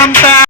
I'm back.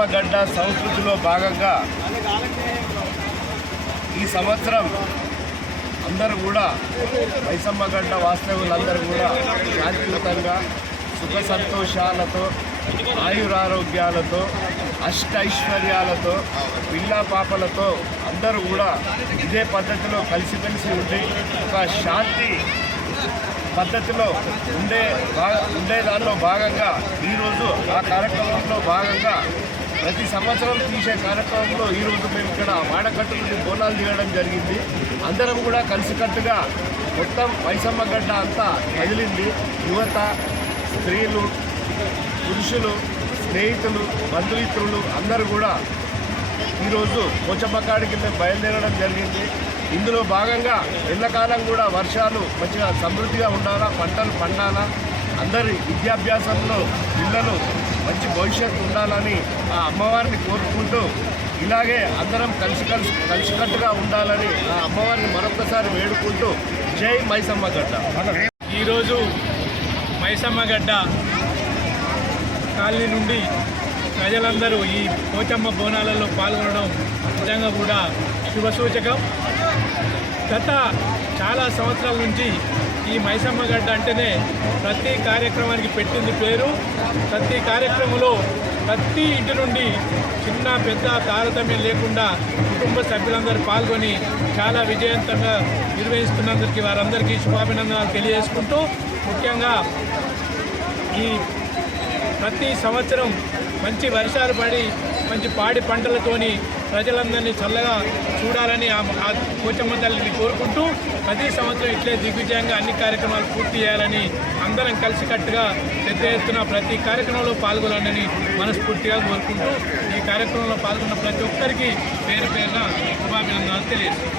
Maisamma సంస్కృతిలో భాగంగా ఈ సంవత్సరం అందరూ కూడా మైసమ్మగడ్డ వాస్తవులందరూ కూడా శాంతియుతంగా సుఖ సంతోషాలతో ఆయురారోగ్యాలతో అష్టైశ్వర్యాలతో పిల్ల పాపలతో అందరూ కూడా ఇదే పద్ధతిలో కలిసిమెలిసి ఉండి ఒక శాంతి పద్ధతిలో ఉండే భా- ఉండే దానిలో భాగంగా ఈరోజు ఆ కార్యక్రమంలో భాగంగా ప్రతి సంవత్సరం తీసే కార్యక్రమంలో ఈరోజు మేము ఇక్కడ వాడకట్టు నుండి బోనాలు తీయడం జరిగింది. అందరం కూడా కలిసికట్టుగా మొత్తం వైసమ్మ గడ్డ అంతా కదిలింది. యువత స్త్రీలు పురుషులు స్నేహితులు బంధుమిత్రులు అందరూ కూడా ఈరోజు పోచమ్మకాడికి మేము బయలుదేరడం జరిగింది. ఇందులో భాగంగా ఎల్లకాలం కూడా వర్షాలు మంచిగా సమృద్ధిగా ఉండాలా పంటలు పండాలా అందరి విద్యాభ్యాసంలో పిల్లలు మంచి భవిష్యత్తు ఉండాలని ఆ అమ్మవారిని కోరుకుంటూ ఇలాగే అందరం కలిసి కలిసి కలిసికట్టుగా ఉండాలని ఆ అమ్మవారిని మరొకసారి వేడుకుంటూ జై మైసమ్మ గడ్డ. ఈరోజు మైసమ్మగడ్డ కాలనీ నుండి ప్రజలందరూ ఈ పోచమ్మ బోనాలలో పాల్గొనడం నిజంగా కూడా శుభసూచకం గత చాలా సంవత్సరాల నుంచి ఈ మైసమ్మ గడ్డ అంటేనే ప్రతి కార్యక్రమానికి పెట్టింది పేరు. ప్రతి కార్యక్రమంలో ప్రతి ఇంటి నుండి చిన్న పెద్ద తారతమ్యం లేకుండా కుటుంబ సభ్యులందరూ పాల్గొని చాలా విజయవంతంగా నిర్వహిస్తున్నందుకు వారందరికీ శుభాభినందనాలు తెలియజేసుకుంటూ ముఖ్యంగా ఈ ప్రతి సంవత్సరం మంచి వర్షాలు పడి మంచి పాడి పంటలతోని ప్రజలందరినీ చల్లగా చూడాలని ఆ ఆ పోచమ్మ తల్లిని కోరుకుంటూ ప్రతి సంవత్సరం ఇట్లే దిగ్విజయంగా అన్ని కార్యక్రమాలు పూర్తి చేయాలని అందరం కలిసికట్టుగా పెద్ద ఎత్తున ప్రతి కార్యక్రమంలో పాల్గొనాలని మనస్ఫూర్తిగా కోరుకుంటూ ఈ కార్యక్రమంలో పాల్గొన్న ప్రతి ఒక్కరికి పేరు పేరున శుభాభినందనాలు తెలియజేస్తాను